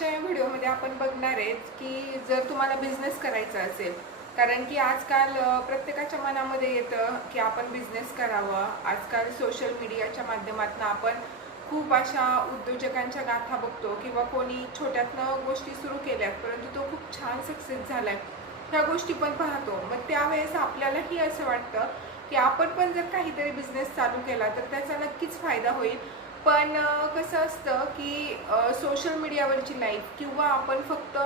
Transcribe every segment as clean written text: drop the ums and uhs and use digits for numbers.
आजच्या या व्हिडिओमध्ये आपण बघणार आहेत की जर तुम्हाला बिझनेस करायचा असेल, कारण की आजकाल प्रत्येकाच्या मनामध्ये येतं की आपण बिझनेस करावा। आजकाल सोशल मीडियाच्या माध्यमातून आपण खूप अशा उद्योजकांच्या गाथा बघतो किंवा कोणी छोट्यातनं गोष्टी सुरू केल्यात परंतु तो खूप छान सक्सेस झालाय, ह्या गोष्टी पण पाहतो। मग त्यावेळेस आपल्यालाही असं वाटतं की आपण पण जर काहीतरी बिझनेस चालू केला तर त्याचा नक्कीच फायदा होईल। पण कसं असतं की सोशल मीडियावरची लाईफ किंवा आपण फक्त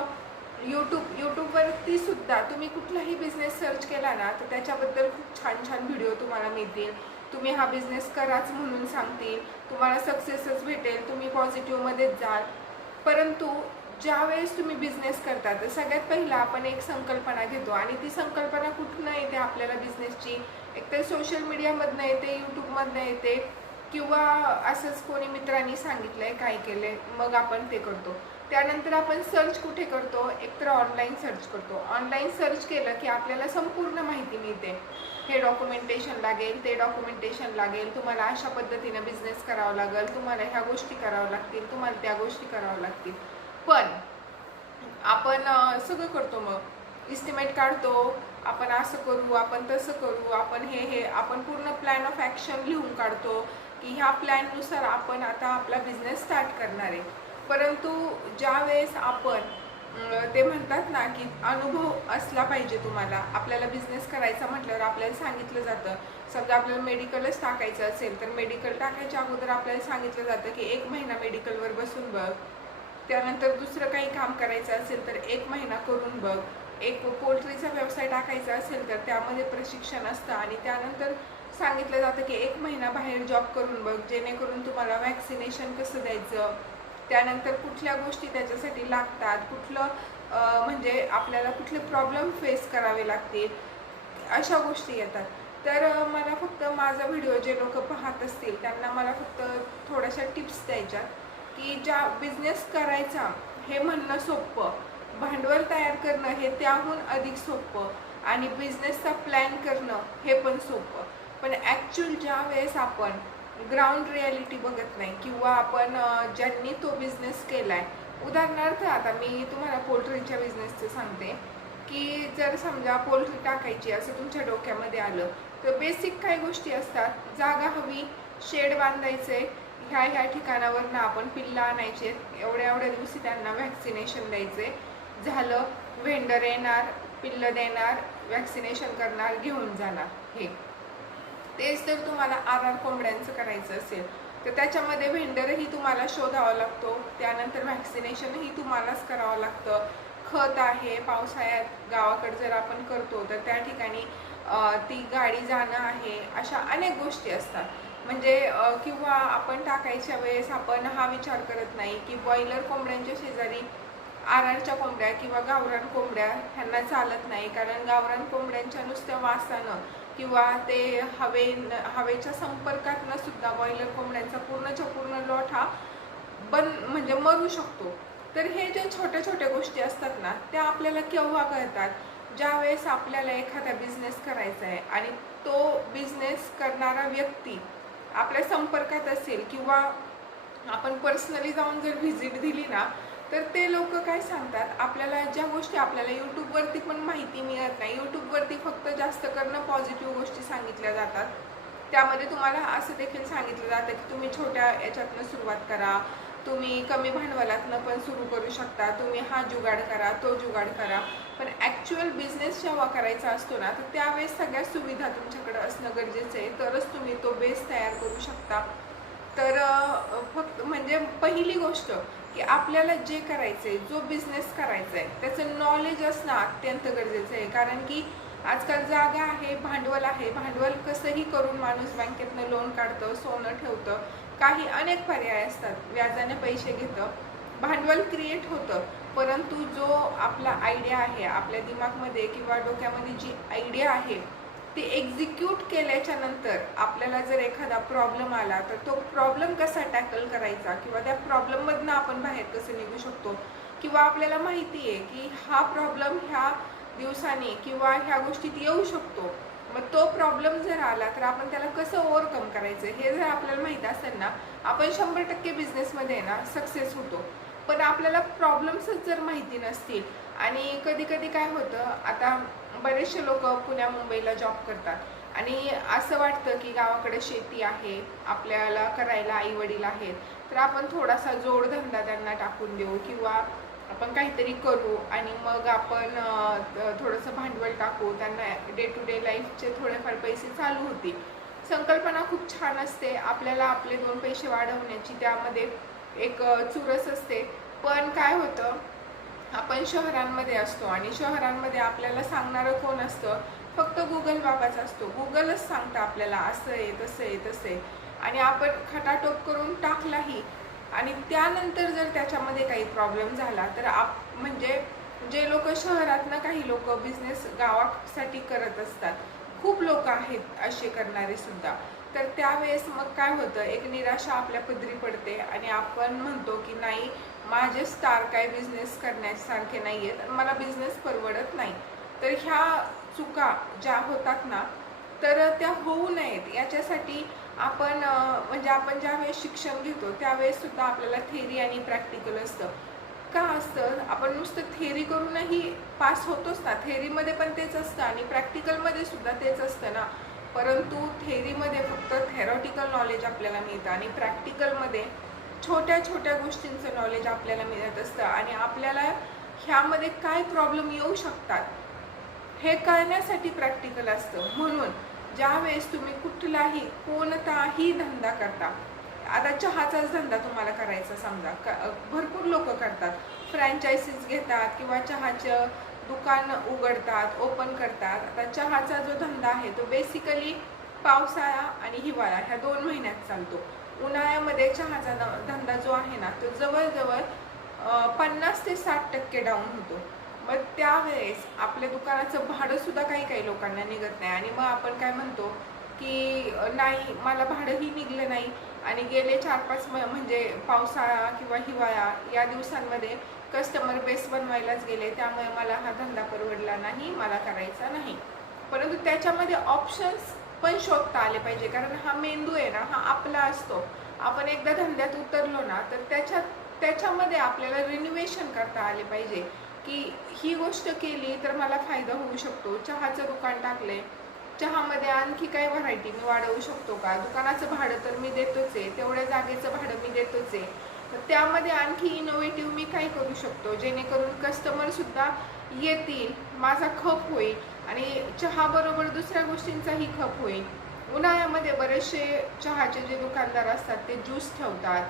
यूट्यूबवरती सुद्धा तुम्ही कुठलाही बिझनेस सर्च केला ना तर त्याच्याबद्दल खूप छान छान व्हिडिओ तुम्हाला मिळतील। तुम्ही हा बिझनेस कराच म्हणून सांगतील, तुम्हाला सक्सेसच भेटेल, तुम्ही पॉझिटिव्हमध्येच जाल। परंतु ज्यावेळेस तुम्ही बिझनेस करता तर सगळ्यात पहिला आपण एक संकल्पना घेतो आणि ती संकल्पना कुठून येते आपल्याला बिझनेसची? एकतर सोशल मीडियामधनं येते, यूट्यूबमधनं येते किंवा असंच कोणी मित्रांनी सांगितलंय काय केलंय मग आपण ते करतो। त्यानंतर आपण सर्च कुठे करतो? एकतर ऑनलाईन सर्च करतो। ऑनलाईन सर्च केलं की आपल्याला संपूर्ण माहिती मिळते, हे डॉक्युमेंटेशन लागेल, ते डॉक्युमेंटेशन लागेल, तुम्हाला अशा पद्धतीनं बिझनेस करावं लागेल, तुम्हाला ह्या गोष्टी कराव्या लागतील, तुम्हाला त्या गोष्टी कराव्या लागतील। पण आपण सगळं करतो, मग इस्टिमेट काढतो, आपण असं करू, आपण तसं करू, आपण हे आपण पूर्ण प्लॅन ऑफ ॲक्शन लिहून काढतो की ह्या प्लॅननुसार आपण आता आपला बिझनेस स्टार्ट करणार आहे। परंतु ज्या वेळेस आपण ते म्हणतात ना की अनुभव असला पाहिजे तुम्हाला, आपल्याला बिझनेस करायचा म्हटल्यावर आपल्याला सांगितलं जातं, समजा आपल्याला मेडिकलच टाकायचं असेल तर मेडिकल टाकायच्या अगोदर आपल्याला सांगितलं जातं की 1 महिना मेडिकलवर बसून बघ, त्यानंतर दुसरं काही काम करायचं असेल तर 1 महिना करून बघ, एक पोल्ट्रीचा व्यवसाय टाकायचा असेल तर त्यामध्ये प्रशिक्षण असतं आणि त्यानंतर सांगितलं जातं की 1 महिना बाहेर जॉब करून बघ, जेणेकरून तुम्हाला वॅक्सिनेशन कसं द्यायचं, त्यानंतर कुठल्या गोष्टी त्याच्यासाठी लागतात, कुठलं म्हणजे आपल्याला कुठले प्रॉब्लेम फेस करावे लागतील, अशा गोष्टी येतात। तर मला फक्त माझा व्हिडिओ जे लोक पाहत असतील त्यांना मला फक्त थोड्याशा टिप्स द्यायच्या की ज्या बिझनेस करायचा हे म्हणणं सोपं, भांडवल तयार करणं हे त्याहून अधिक सोपं आणि बिझनेसचा प्लॅन करणं हे पण सोपं। पण ॲक्च्युअल ज्या वेळेस आपण ग्राउंड रियालिटी बघत नाही किंवा आपण ज्यांनी तो बिझनेस केला आहे, उदाहरणार्थ आता मी तुम्हाला पोल्ट्रीच्या बिझनेसचं सांगते की जर समजा पोल्ट्री टाकायची असं तुमच्या डोक्यामध्ये आलं तर बेसिक काही गोष्टी असतात, जागा हवी, शेड बांधायचे, ह्या ठिकाणावरनं आपण पिल्लं आणायचे, एवढ्या दिवशी त्यांना व्हॅक्सिनेशन द्यायचे, झालं, व्हेंडर येणार, पिल्लं देणार, व्हॅक्सिनेशन करणार, घेऊन जाणार। तेच जर तुम्हाला आर कोंबड्यांचं करायचं असेल तर त्याच्यामध्ये व्हेंडरही तुम्हाला शोधावा लागतो, त्यानंतर व्हॅक्सिनेशनही तुम्हालाच करावं लागतं, खत आहे, पावसाळ्यात गावाकडे जर आपण करतो तर त्या ठिकाणी ती गाडी जाणं आहे, अशा अनेक गोष्टी असतात। म्हणजे किंवा आपण टाकायच्या वेळेस आपण हा विचार करत नाही की बॉयलर कोंबड्यांच्या शेजारी आरच्या कोंबड्या किंवा गावरान कोंबड्या ह्यांना चालत नाही, कारण गावरान कोंबड्यांच्या नुसत्या वासानं किंवा ते हवेच्या संपर्कातनं सुद्धा बॉयलर कोंबड्यांचा पूर्णच्या पूर्ण लॉट हा म्हणजे मरू शकतो। तर हे जे छोट्या छोट्या गोष्टी असतात ना त्या आपल्याला केव्हा कळतात? ज्या वेळेस आपल्याला एखादा बिझनेस करायचा आहे आणि तो बिझनेस करणारा व्यक्ती आपल्या संपर्कात असेल किंवा आपण पर्सनली जाऊन जर व्हिजिट दिली ना तर ते लोक काय सांगतात, आपल्याला ज्या गोष्टी आपल्याला यूट्यूबवरती पण माहिती मिळत नाही, यूट्यूबवरती फक्त जास्त करणं पॉझिटिव्ह गोष्टी सांगितल्या जातात, त्यामध्ये तुम्हाला असं देखील सांगितलं जातं की तुम्ही छोट्या याच्यातनं सुरुवात करा, तुम्ही कमी भांडवलातनं पण सुरू करू शकता, तुम्ही हा जुगाड करा, तो जुगाड करा। पण ॲक्च्युअल बिझनेस जेव्हा करायचा असतो ना तर त्यावेळेस सगळ्या सुविधा तुमच्याकडे असणं गरजेचं आहे, तरच तुम्ही तो बेस तयार करू शकता। तर फक्त म्हणजे पहिली गोष्ट की आपल्याला जे करायचं आहे, जो बिझनेस करायचा आहे त्याचं नॉलेज असणं अत्यंत गरजेचं आहे, कारण की आजकाल जागा आहे, भांडवल आहे, भांडवल कसंही करून माणूस बँकेतनं लोन काढतं, सोनं ठेवतं, काही अनेक पर्याय असतात, व्याजाने पैसे घेतं, भांडवल क्रिएट होतं। परंतु जो आपला आयडिया आहे, आपल्या दिमागमध्ये किंवा डोक्यामध्ये जी आयडिया आहे ती एक्झिक्यूट केल्याच्या नंतर आपल्याला जर एखादा प्रॉब्लेम आला तर तो प्रॉब्लेम कसा टॅकल करायचा किंवा त्या प्रॉब्लेममधनं आपण बाहेर कसं निघू शकतो, किंवा आपल्याला माहिती आहे की हा प्रॉब्लेम ह्या दिवसांनी किंवा ह्या गोष्टीत येऊ शकतो, मग तो प्रॉब्लेम जर आला तर आपण त्याला कसं ओव्हरकम करायचं हे जर आपल्याला माहीत असेल ना, आपण 100% बिझनेसमध्ये ना सक्सेस होतो। पण आपल्याला प्रॉब्लेम्सच जर माहिती नसतील, आणि कधी कधी काय होतं, आता बरेचसे लोक पुण्या मुंबईला जॉब करतात आणि असं वाटतं की गावाकडे शेती आहे, आपल्याला करायला आई वडील आहेत, तर आपण थोडासा जोडधंदा त्यांना टाकून देऊ किंवा आपण काहीतरी करू आणि मग आपण थोडंसं भांडवल टाकू, त्यांना डे टू डे लाईफचे थोडेफार पैसे चालू होतील. संकल्पना खूप छान असते, आपल्याला आपले 2 पैसे वाढवण्याची त्यामध्ये एक चुरस असते. पण काय होतं, आपण शहरांमध्ये असतो आणि शहरांमध्ये आपल्याला सांगणारं कोण असतं? फक्त गुगल बाबाच असतो. गुगलच सांगतं आपल्याला असं आहे, तसं आहे, तसं आहे, आणि आपण खटाटोप करून टाकलाही आणि त्यानंतर जर त्याच्यामध्ये काही प्रॉब्लेम झाला तर म्हणजे जे लोक शहरातनं काही लोक बिझनेस गावासाठी करत असतात, खूप लोक आहेत असे करणारे सुद्धा, तर त्यावेळेस मग काय होतं, एक निराशा आपल्या पदरी पडते आणि आपण म्हणतो की नाही, माझे स्टार काय बिझनेस करण्यासारखे नाही आहेत, मला बिझनेस परवडत नाही. तर ह्या चुका ज्या होतात ना, तर त्या होऊ नयेत याच्यासाठी आपण म्हणजे आपण ज्यावेळेस शिक्षण घेतो त्यावेळेस सुद्धा आपल्याला थेरी आणि प्रॅक्टिकल असतं. का असतं, आपण नुसतं थेरी करूनही पास होतोच ना, थेरीमध्ये पण तेच असतं आणि प्रॅक्टिकलमध्ये सुद्धा तेच असतं ना. परंतु थेरीमध्ये फक्त थेरॉटिकल नॉलेज आपल्याला मिळतं आणि प्रॅक्टिकलमध्ये छोट्या छोट्या गोष्टींचं नॉलेज आपल्याला मिळत असतं आणि आपल्याला ह्यामध्ये काय प्रॉब्लेम येऊ शकतात हे कळण्यासाठी प्रॅक्टिकल असतं. म्हणून ज्या वेळेस तुम्ही कुठलाही कोणताही धंदा करता, आता चहाचाच धंदा तुम्हाला करायचा समजा, भरपूर लोक करतात, फ्रँचायझीज घेतात किंवा चहाचं दुकान उघडतात, ओपन करतात. आता चहाचा जो धंदा आहे तो बेसिकली पावसाळा आणि हिवाळा ह्या 2 महिन्यात चालतो. उन्हाळ्यामध्ये चहाचा धंदा जो आहे ना, तो जवळजवळ 50 ते 60% डाऊन होतो. मग त्यावेळेस आपल्या दुकानाचं भाडं सुद्धा काही काही लोकांना निघत नाही आणि मग आपण काय म्हणतो की नाही, मला भाडंही निघलं नाही आणि गेले 4-5 म्हणजे पावसाळा किंवा हिवाळा या दिवसांमध्ये कस्टमर बेस बनवायलाच गेले, त्यामुळे मला हा धंदा परवडला नाही, मला करायचा नाही. परंतु त्याच्यामध्ये ऑप्शन्स पण शोधता आले पाहिजे, कारण हा मेंदू आहे ना, हा आपला असतो. आपण एकदा धंद्यात उतरलो ना, तर त्याच्यामध्ये आपल्याला रिन्युवेशन करता आले पाहिजे की ही गोष्ट केली तर मला फायदा होऊ शकतो. चहाचं दुकान टाकले, चहामध्ये आणखी काय व्हरायटी मी वाढवू शकतो का? दुकानाचं भाडं तर मी देतोच आहे, तेवढ्या जागेचं भाडं मी देतोच आहे, तर त्यामध्ये आणखी इनोव्हेटिव्ह मी काय करू शकतो जेणेकरून कस्टमर सुद्धा येतील, माझा खप होईल आणि चहाबरोबर दुसऱ्या गोष्टींचाही खप होईल. उन्हाळ्यामध्ये बरेचसे चहाचे जे दुकानदार असतात ते ज्यूस ठेवतात,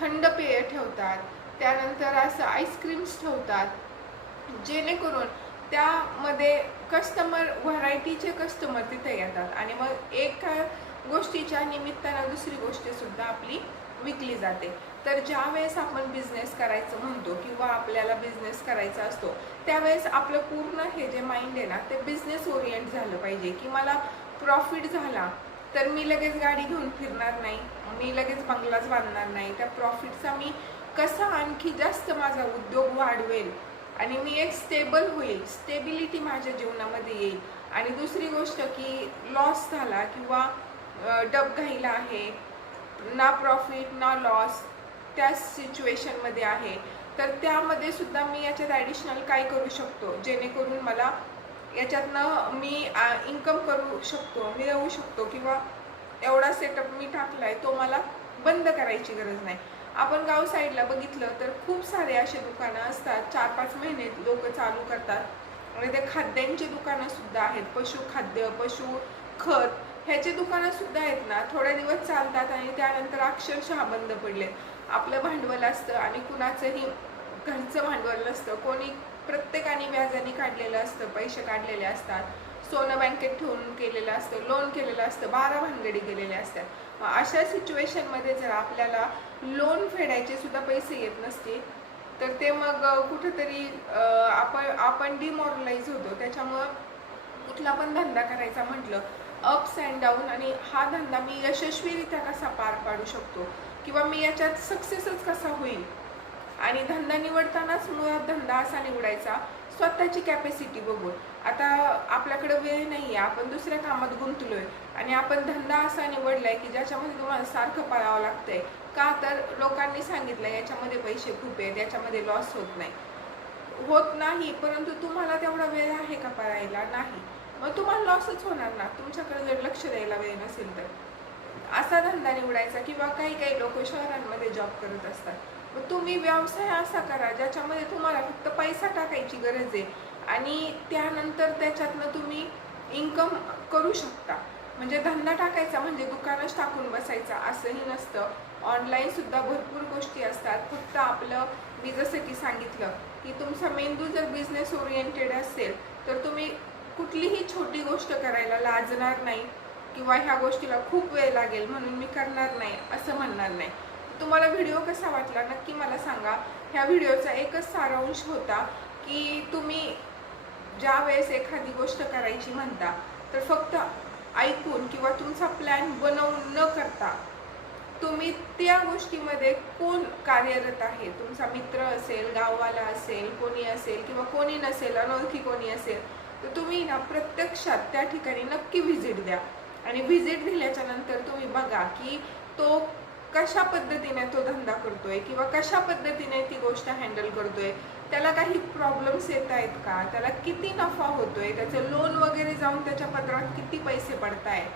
थंड पेय ठेवतात, त्यानंतर असं आईस्क्रीम्स ठेवतात, जेणेकरून त्यामध्ये कस्टमर, व्हरायटीचे कस्टमर तिथे येतात आणि मग एका गोष्टीच्या निमित्तानं दुसरी गोष्ट सुद्धा आपली विकली जाते. तर ज्या वेळेस आपण बिझनेस करायचं म्हणतो किंवा आपल्याला बिझनेस करायचा असतो, त्यावेळेस आपलं पूर्ण हे जे माइंड आहे ना, ते बिझनेस ओरिएंट झालं पाहिजे की मला प्रॉफिट झाला तर मी लगेच गाडी घेऊन फिरणार नाही, मी लगेच बंगलाच बांधणार नाही, त्या प्रॉफिटचा मी कसा आणखी जास्त माझा उद्योग वाढवेल आणि मी एक स्टेबल होईल, स्टेबिलिटी माझ्या जीवनामध्ये येईल. आणि दुसरी गोष्ट की लॉस झाला किंवा डबघाईला आहे, ना प्रॉफिट ना लॉस, त्या सिच्युएशनमध्ये आहे, तर त्यामध्ये सुद्धा मी याच्यात ॲडिशनल काय करू शकतो जेणेकरून मला याच्यातनं मी इन्कम करू शकतो, मिळवू शकतो किंवा एवढा सेटअप मी टाकला आहे तो मला बंद करायची गरज नाही. आपण गाव साईडला बघितलं तर खूप सारे असे दुकानं असतात, 4-5 महिने लोक चालू करतात आणि ते खाद्यांची दुकानं सुद्धा आहेत, पशुखाद्य, पशु खत ह्याचे दुकानं सुद्धा आहेत ना, थोडे दिवस चालतात आणि त्यानंतर अक्षरशः बंद पडले. आपलं भांडवल असतं आणि कुणाचंही घरचं भांडवल नसतं, कोणी प्रत्येकाने व्याजाने काढलेलं असतं, पैसे काढलेले असतात, सोनं बँकेत ठेवून केलेलं असतं, लोन केलेलं असतं, 12 भानगडी केलेल्या असतात. अशा सिच्युएशनमध्ये जर आपल्याला लोन फेडायचे सुद्धा पैसे येत नसतील तर ते मग कुठेतरी आपण डिमॉरलाइज होतो. त्याच्यामुळं कुठला पण धंदा करायचा म्हटलं, अप्स अँड डाऊन, आणि हा धंदा मी यशस्वीरित्या कसा पार पाडू शकतो किंवा मी याच्यात सक्सेसच कसा होईल. आणि धंदा निवडतानाच मुळात धंदा असा निवडायचा, स्वतःची कॅपॅसिटी बघून. आता आपल्याकडे वेळ नाही आहे, आपण दुसऱ्या कामात गुंतलोय आणि आपण धंदा असा निवडलाय की ज्याच्यामध्ये तुम्हाला सारखं पळावं लागतंय. का तर लोकांनी सांगितलं याच्यामध्ये पैसे खूप आहेत, याच्यामध्ये लॉस होत नाही, परंतु तुम्हाला तेवढा वेळ आहे का पळायला? नाही. मग तुम्हाला लॉसच होणार ना, तुमच्याकडे जर लक्ष द्यायला वेळ नसेल तर. असा धंदा निवडायचा. किंवा काही लोक शहरांमध्ये जॉब करत असतात, मग तुम्ही व्यवसाय असा करा ज्याच्यामध्ये तुम्हाला फक्त पैसा टाकायची गरज आहे आणि त्यानंतर त्याच्यातनं तुम्ही इन्कम करू शकता. म्हणजे धंदा टाकायचा म्हणजे दुकानच टाकून बसायचा असंही नसतं. ऑनलाईन सुद्धा भरपूर गोष्टी असतात. फक्त आपलं, मी जसं की सांगितलं की तुमचा मेंदू जर बिझनेस ओरिएंटेड असेल तर तुम्ही कुठलीही छोटी गोष्ट करायला लाजणार नाही किंवा ह्या गोष्टीला खूप वेळ लागेल म्हणून मी करणार नाही असं म्हणणार नाही. तुम्हाला व्हिडिओ कसा वाटला नक्की मला सांगा. ह्या व्हिडिओचा एकच सारांश होता की तुम्ही ज्या वेळेस एखादी गोष्ट करायची म्हणता तर फक्त ऐकून किंवा तुमचा प्लॅन बनवून न करता तुम्ही त्या गोष्टीमध्ये कोण कार्यरत आहे, तुमचा मित्र असेल, गाववाला असेल, कोणी असेल किंवा कोणी नसेल, अनोळखी कोणी असेल, तर तुम्ही ना प्रत्यक्षात त्या ठिकाणी नक्की व्हिजिट द्या. आणि व्हिजिट दिल्याच्या नंतर तुम्ही बघा की तो कशा पद्धतीने तो धंदा करतोय किंवा कशा पद्धतीने ती गोष्ट हँडल करतोय, त्याला काही प्रॉब्लेम्स येत आहेत का, त्याला किती नफा होतोय, त्याचं लोन वगैरे जाऊन त्याच्या पदरात किती पैसे पडतायत,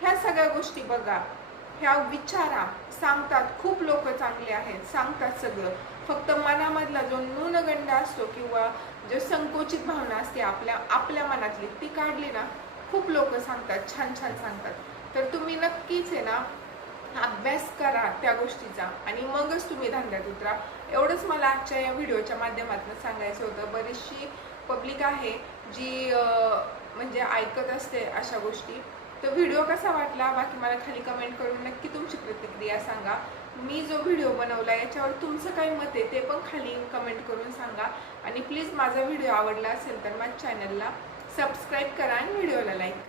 ह्या सगळ्या गोष्टी बघा. ह्या विचारा. सांगतात खूप लोक चांगले आहेत, सांगतात सगळं. फक्त मनामधला जो न्यूनगंड असतो किंवा जो संकोचित भावना असते आपल्या मनातली, ती काढली ना, खूप लोक सांगतात, छान सांगतात. तर तुम्ही नक्कीच आहे ना अभ्यास करा त्या गोष्टीचा आणि मगच तुम्ही धंद्यात उतरा. एवढंच मला आजच्या या व्हिडिओच्या माध्यमातून सांगायचं होतं. बरीचशी पब्लिक आहे जी म्हणजे ऐकत असते अशा गोष्टी. तर व्हिडिओ कसा वाटला बाकी मला खाली कमेंट करून नक्की तुमची प्रतिक्रिया सांगा. मी जो व्हिडिओ बनवला याच्यावर तुमचं काय मत आहे ते पण खाली कमेंट करून सांगा. आणि प्लीज माझा व्हिडिओ आवडला असेल तर माझ्या चॅनलला सबस्क्राईब करा आणि व्हिडिओला लाईक करा.